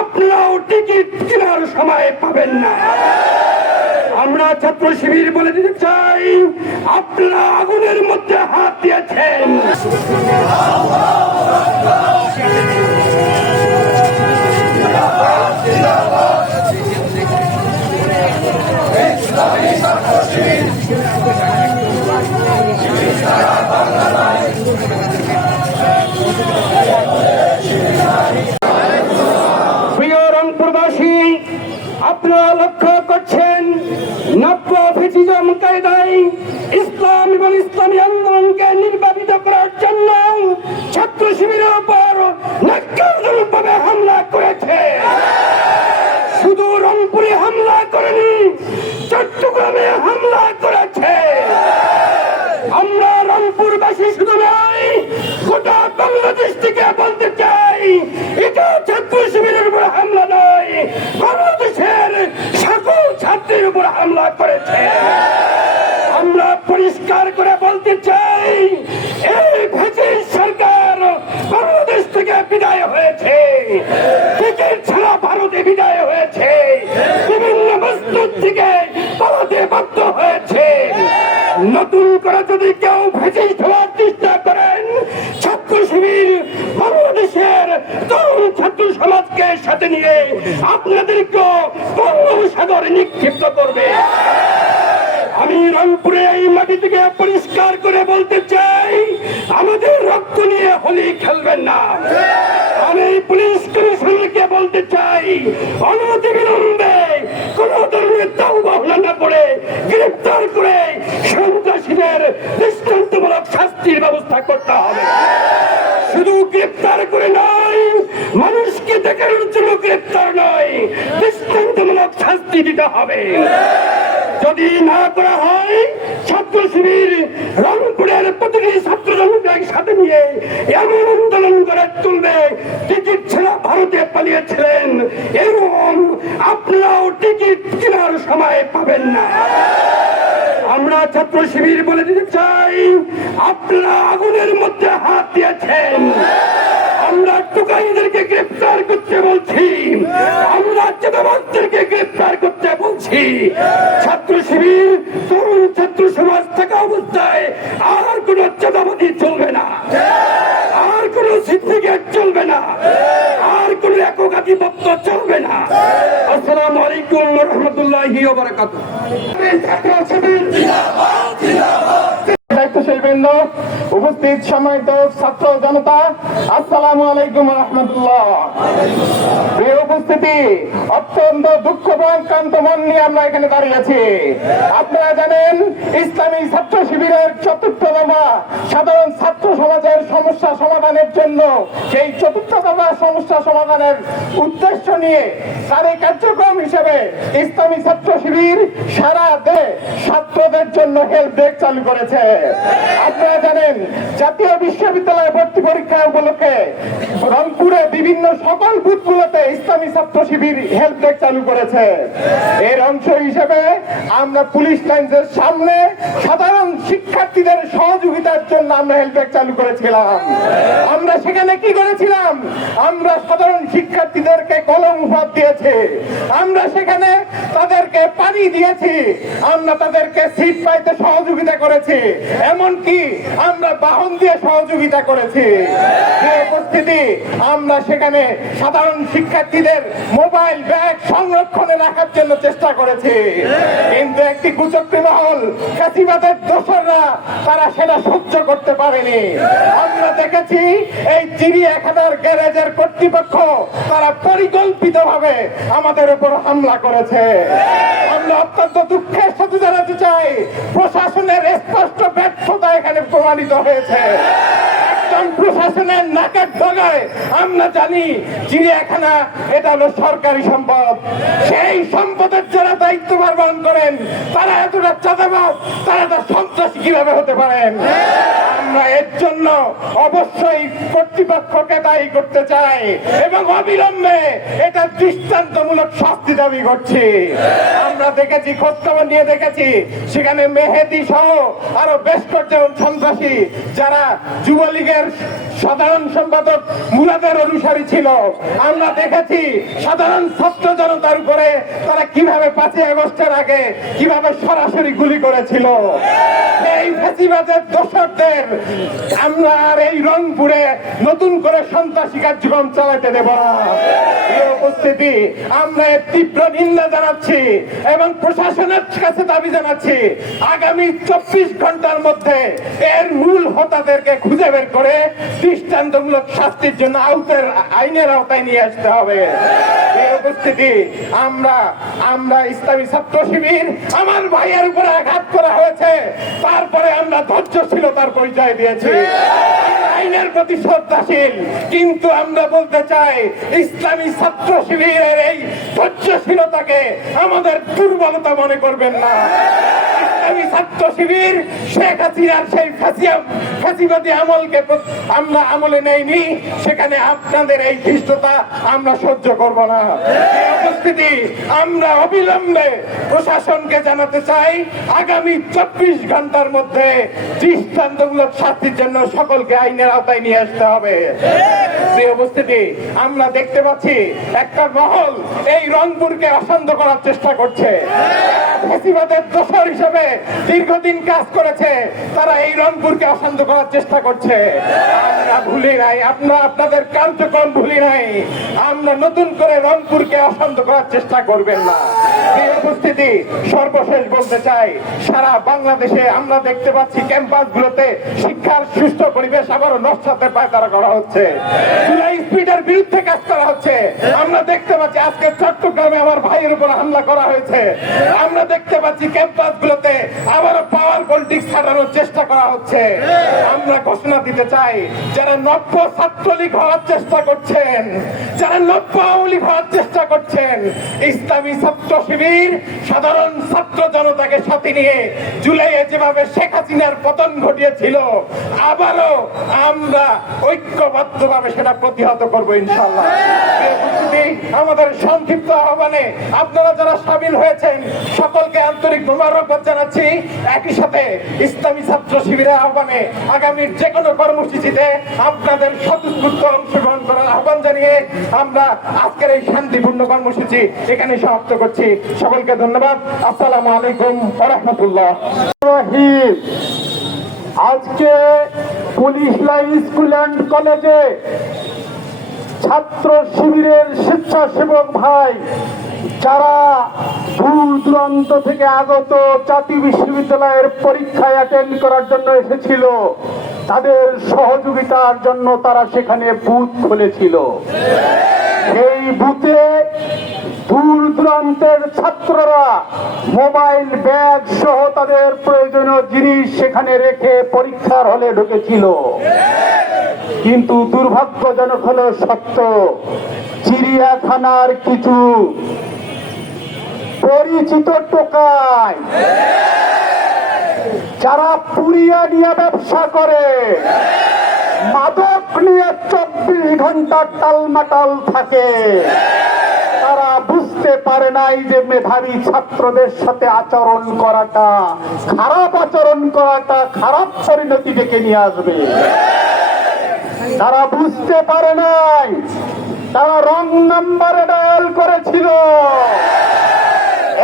আপনারাও টিকিট কেনার সময় পাবেন না। আমরা ছাত্র শিবির বলে দিতে চাই, আপনারা আগুনের মধ্যে হাত দিয়েছেন। প্রিয় নব্য ফেসিজম কায়দায় ইসলাম এবং ইসলামী আন্দোলনকে নির্বাপিত করার জন্য ছাত্র শিবিরের উপর নাক্কারজনকভাবে হামলা করেছে শুধু রংপুরে হামলা করেনি চট্টগ্রামে হামলা করেছে আমরা রংপুরবাসী শুধু নয় গোটা বাংলাদেশ থেকে বলতে চাই এটা ছাত্র শিবিরের উপর হামলা নয় বাংলাদেশের সকল ছাত্রের উপর হামলা করেছে আমরা পরিষ্কার করে বলতে চাই। এই ভেজির সরকার বাংলাদেশ থেকে বিদায় হয়েছে। টিকিট ছাড়া ভারতে বিদায় হয়েছে। বিভিন্ন থেকে পালাতে বাধ্য হয়েছে। নতুন করে যদি কেউ ভেজে দেওয়ার চেষ্টা করেন, ছাত্র শিবির বাংলাদেশের তরুণ ছাত্র সমাজকে সাথে নিয়ে আপনাদেরকে বঙ্গোপসাগরে নিক্ষিপ্ত করবে। আমি রংপুরে এই মাটি থেকে পরিষ্কার করে বলতে চাই, আমাদের রক্ত নিয়ে হোলি খেলবেন না। আমি পুলিশ কমিশনকে বলতে চাই, অনতি বিলম্বে কোন ধরনের তাও বাহনা না করে গ্রেফতার করে সন্ত্রাসীদের দৃষ্টান্তমূলক শাস্তির ব্যবস্থা করতে হবে। শুধু গ্রেফতার করে নয়, মানুষকে দেখানোর জন্য গ্রেপ্তার নয়, দৃষ্টান্তমূলক শাস্তি দিতে হবে। যদি না করা হয় ছাত্র শিবির রংপুরের প্রতিটি ছাত্র জনতা একসাথে নিয়ে এমন আন্দোলন করে তুলবে, টিকিট ছাড়া ভারতে পালিয়েছিলেন। এরকম আপনারাও টিকিট কেনার সময় পাবেন না। আমরা ছাত্র শিবির বলে দিতে চাই, আপনারা আগুনের মধ্যে হাত দিয়েছেন। আমরা টুকাইদেরকে গ্রেফতার করতে বলছি। আমরা চেতাবাসদেরকে গ্রেফতার করতে বলছি ছাত্র শিবির তরুণ ছাত্র সমাজ থাকা অবস্থায় আর কোন চেতাবাদী চলবে না। আর কোন সিন্ডিকেট চলবে না। আর কোন একক আধিপত্য চলবে না। আসসালামু আলাইকুম রহমতুল্লাহি বারাকাতুহ। ছাত্র শিবির সাধারণ ছাত্র সমাজের সমস্যা সমাধানের জন্য সেই চতুর্থ সমস্যা সমাধানের উদ্দেশ্য নিয়ে তার কার্যক্রম হিসেবে ইসলামী ছাত্র শিবির সারা দেশে ছাত্রদের জন্য হেল্প ডেস্ক চালু করেছে। আপনারা জানেন, জাতীয় বিশ্ববিদ্যালয় ভর্তি পরীক্ষা উপলক্ষে রংপুরে বিভিন্ন সকল বুথগুলোতে ইসলামী ছাত্র শিবির হেল্প ডেস্ক চালু করেছে। এর অংশ হিসেবে আমরা পুলিশ লাইন্সের সামনে সাধারণ শিক্ষার্থীদের সহযোগিতার জন্য আমরা হেল্প ডেস্ক চালু করেছিলাম। আমরা সেখানে কি করেছিলাম? আমরা সাধারণ শিক্ষার্থীদেরকে কলম উপহার দিয়েছে। আমরা সেখানে তাদেরকে পানি দিয়েছি। আমরা তাদেরকে সিট পাইতে সহযোগিতা করেছি। এমনকি আমরা বাহন দিয়ে সহযোগিতা করেছি। উপস্থিতি আমরা সেখানে সাধারণ শিক্ষার্থীদের মোবাইল ব্যাগ সংরক্ষণে রাখার জন্য চেষ্টা করেছি। কিন্তু একটি কুচক্রী মহল কাশিবাদের দোসররা তারা সেটা সহ্য করতে পারেনি। আমরা দেখেছি এই চিড়িয়াখানার গ্যারেজের কর্তৃপক্ষ তারা পরিকল্পিত ভাবে আমাদের উপর হামলা করেছে। আমরা অত্যন্ত দুঃখের সাথে জানাতে চাই, প্রশাসনের স্পষ্ট ব্যর্থতা এখানে প্রমাণিত হয়েছে। প্রশাসনের নাকের ডগায় আমরা জানি চিড়িয়াখানা, এটা হলো সরকারি সম্পদ। সেই সম্পদের যারা দায়িত্ব পালন করেন, তারা এতটা চাঁদাবাজ, তারা এত সন্ত্রাসী কীভাবে হতে পারেন? আমরা এর জন্য অবশ্যই কর্তৃপক্ষকে দায়ী করতে চাই এবং অবিলম্বে এটা দৃষ্টান্তমূলক শাস্তি দাবি করছি। দেখেছি, খোঁজখবর নিয়ে দেখেছি। সেখানে মেহেদি সহ আরও বেশ কয়েকজন সন্ত্রাসী যারা যুবলীগের সাধারণ সম্পাদক মুরাদের অনুসারী ছিল। আমরা দেখেছি সাধারণ ছাত্র জনতার উপরে তারা কীভাবে পাঁচই আগস্টের আগে কীভাবে সরাসরি গুলি করেছিল। এই ফেসিবাদের দোষকদের আমরা আর এই রংপুরে নতুন করে সন্ত্রাসী কার্যক্রম চালাতে দেব না। উপস্থিতি আমরা এর তীব্র নিন্দা জানাচ্ছি এবং প্রশাসনের কাছে দাবি জানাচ্ছি, আগামী চব্বিশ ঘণ্টার মধ্যে এর মূল হোতাদেরকে খুঁজে বের করে দৃষ্টান্তমূলক শাস্তির জন্য আওতার আইনের আওতায় নিয়ে আসতে হবে। উপস্থিতি আমরা আমরা ইসলামী ছাত্র শিবির, আমার ভাইয়ের উপরে আঘাত করা হয়েছে। তারপরে আমরা ধৈর্যশীলতার পরিচয় দিয়েছি। আইনের প্রতি শ্রদ্ধাশীল। কিন্তু আমরা বলতে চাই, ইসলামী ছাত্র শিবিরের এই ধৈর্যশীলতাকে আমাদের দুর্বলতা মনে করবেন না। ইসলামী ছাত্র শিবির, শেখ হাসিনার সেই ফাঁসিয়াম ফাঁসিবাদী আমলকে আমরা আমলে নেইনি। সেখানে আপনাদের এই ধৃষ্টতা আমরা সহ্য করব না। উপস্থিতি আমরা অবিলম্বে প্রশাসনকে জানাতে চাই। আগামী চব্বিশ ঘণ্টার মধ্যে দৃষ্টান্তমূলক শাস্তির জন্য সকলকে আইনের আওতায় নিয়ে আসতে হবে। উপস্থিতি আমরা দেখতে পাচ্ছি একটা মহল এই রংপুরকে অশান্ত করার চেষ্টা করছে। ফেসিবাদের দোষর হিসেবে দীর্ঘদিন কাজ করেছে, তারা এই রংপুরকে অশান্ত করার চেষ্টা করছে। আমরা ভুলি নাই, আমরা আপনাদের কার্যক্রম ভুলি নাই, আমরা নতুন করে রংপুরকে অশান্ত করার চেষ্টা করবেন না। এই উপস্থিতি সর্বশেষ বলতে চাই, সারা বাংলাদেশে আমরা দেখতে পাচ্ছি ক্যাম্পাস গুলোতে শিক্ষার সুস্থ পরিবেশ আবারও নষ্টাতে পায়তারা করা হচ্ছে। স্পিডের বিরুদ্ধে কাজ করা হচ্ছে। আমরা দেখতে পাচ্ছি আজকে চট্টগ্রামে আমার ভাইয়ের উপর হামলা করা হয়েছে। আমরা দেখতে পাচ্ছি ক্যাম্পাস গুলোতে আবারও পাওয়ার পলিটিক্স ছাড়ানোর চেষ্টা করা হচ্ছে। আমরা ঘোষণা দিতে চাই, যারা নব্য ছাত্রলীগ হওয়ার চেষ্টা করছেন, যারা নব্য আওয়ামী হওয়ার চেষ্টা করছেন, ইসলামী ছাত্র শিবির সাধারণ ছাত্র জনতাকে সাথে নিয়ে জুলাইয়ে যেভাবে শেখ হাসিনার পতন ঘটিয়েছিল, আবারও আমরা ঐক্যবদ্ধভাবে সেটা প্রতিহত করব ইনশাল্লাহ আমাদের সংক্ষিপ্ত আহ্বানে আপনারা যারা সামিল হয়েছেন, সকলকে আন্তরিক মোবারকবাদ জানাচ্ছি। একই সাথে ইসলামী ছাত্র শিবিরের আহ্বানে আগামীর যে কোনো কর্মসূচিতে আপনাদের স্বতঃস্ফূর্ত অংশগ্রহণ করার আহ্বান জানিয়ে আমরা আজকের এই শান্তিপূর্ণ কর্মসূচি এখানে সমাপ্ত করছি। সকলকে ধন্যবাদ। আসসালামু আলাইকুম রহমতুল্লাহ। রহিম, আজকে পুলিশ লাইন স্কুল অ্যান্ড কলেজে ছাত্র শিবিরের স্বেচ্ছাসেবক ভাই, যারা দূর দূরান্ত থেকে আগত জাতীয় বিশ্ববিদ্যালয়ের পরীক্ষায় অ্যাটেন্ড করার জন্য এসেছিল, তাদের সহযোগিতার জন্য তারা সেখানে বুথ খুলেছিল। সেই বুথে দূরান্তের ছাত্ররা মোবাইল ব্যাগ সহ তাদের প্রয়োজনীয় জিনিস সেখানে রেখে পরীক্ষার হলে ঢুকেছিল। কিন্তু দুর্ভাগ্যজনক হলো সত্য, চিড়িয়াখানার কিছু পরিচিত টোকায় যারা পুরিয়া নিয়ে ব্যবসা করে, মাদক নিয়ে চব্বিশ ঘণ্টা টালমাটাল থাকে। বুঝতে পারে নাই যে মেধাবী ছাত্রদের সাথে আচরণ করাটা, খারাপ আচরণ করাটা খারাপ পরিণতি ডেকে নিয়ে আসবে। তারা বুঝতে পারে নাই, তারা রং নাম্বারে ডায়াল করেছিল।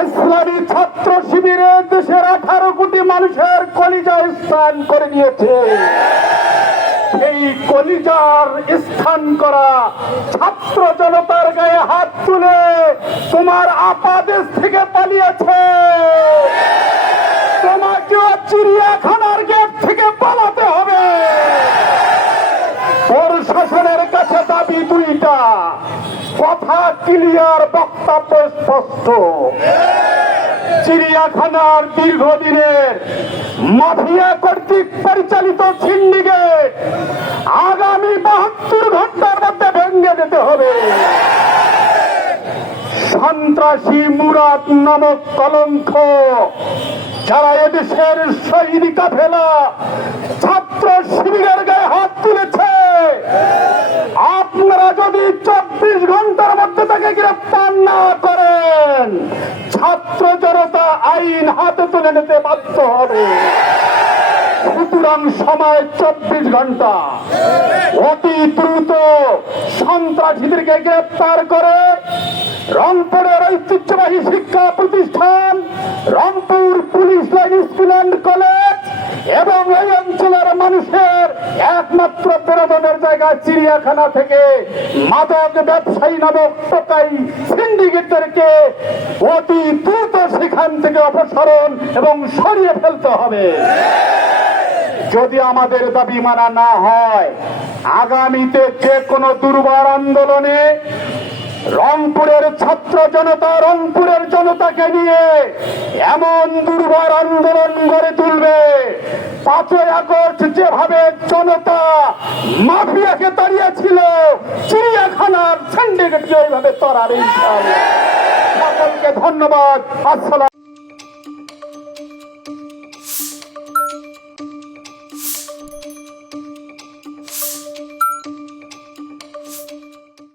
ইসলামী ছাত্র শিবিরে দেশের আঠারো কোটি মানুষের কলিজা স্থান করে নিয়েছে। কলিজার স্থান করা ছাত্র জনতার গায়ে হাত তুলে তোমার আপা দেশ থেকে পালিয়েছে। তোমাকেও চিড়িয়াখানার গেট থেকে পালাতে হবে। প্রশাসনের কাছে দাবি দুইটা। কথা ক্লিয়ার বক্তব্য স্পষ্ট। চিড়িয়াখানার দীর্ঘদিনের মাফিয়া কর্তৃক পরিচালিত সিন্ডিকেট আগামী বাহাত্তর ঘণ্টার মধ্যে ভেঙে দিতে হবে। সন্ত্রাসী মুরাদ নামক কলঙ্ক যারা এদেশের শহীদ কাফেলা, ছাত্র শিবিরের গায়ে হাত তুলেছে, আপনারা যদি চব্বিশ ঘণ্টার মধ্যে তাকে গ্রেফতার না করেন ছাত্র জনতা আইন হাতে তুলে নিতে বাধ্য হবে। সুতরাং সময় চব্বিশ ঘণ্টা। অতি দ্রুত সন্ত্রাসীদেরকে গ্রেপ্তার করে রংপুরের ঐতিহ্যবাহী শিক্ষা প্রতিষ্ঠান Rangpur police line school and college এবং এই অঞ্চলের মানুষের একমাত্র বিনোদনের জায়গা চিড়িয়াখানা থেকে মাদক ব্যবসায়ী নামক টোকাই সিন্ডিকেটদেরকে অতি দ্রুত সেখান থেকে অপসারণ এবং সরিয়ে ফেলতে হবে। যদি আমাদের দাবি মানা না হয়, আগামীতে যে কোনো দুর্বার আন্দোলনে রংপুরের ছাত্র জনতা রংপুরের জনতাকে নিয়ে এমন দুর্বার আন্দোলন গড়ে তুলবে। পাঁচই আগস্ট যেভাবে জনতা মাফিয়াকে তাড়িয়েছিল, চিড়িয়াখানার সিন্ডিকেটকে যেভাবে তারা সকলকে ধন্যবাদ। আসসালাম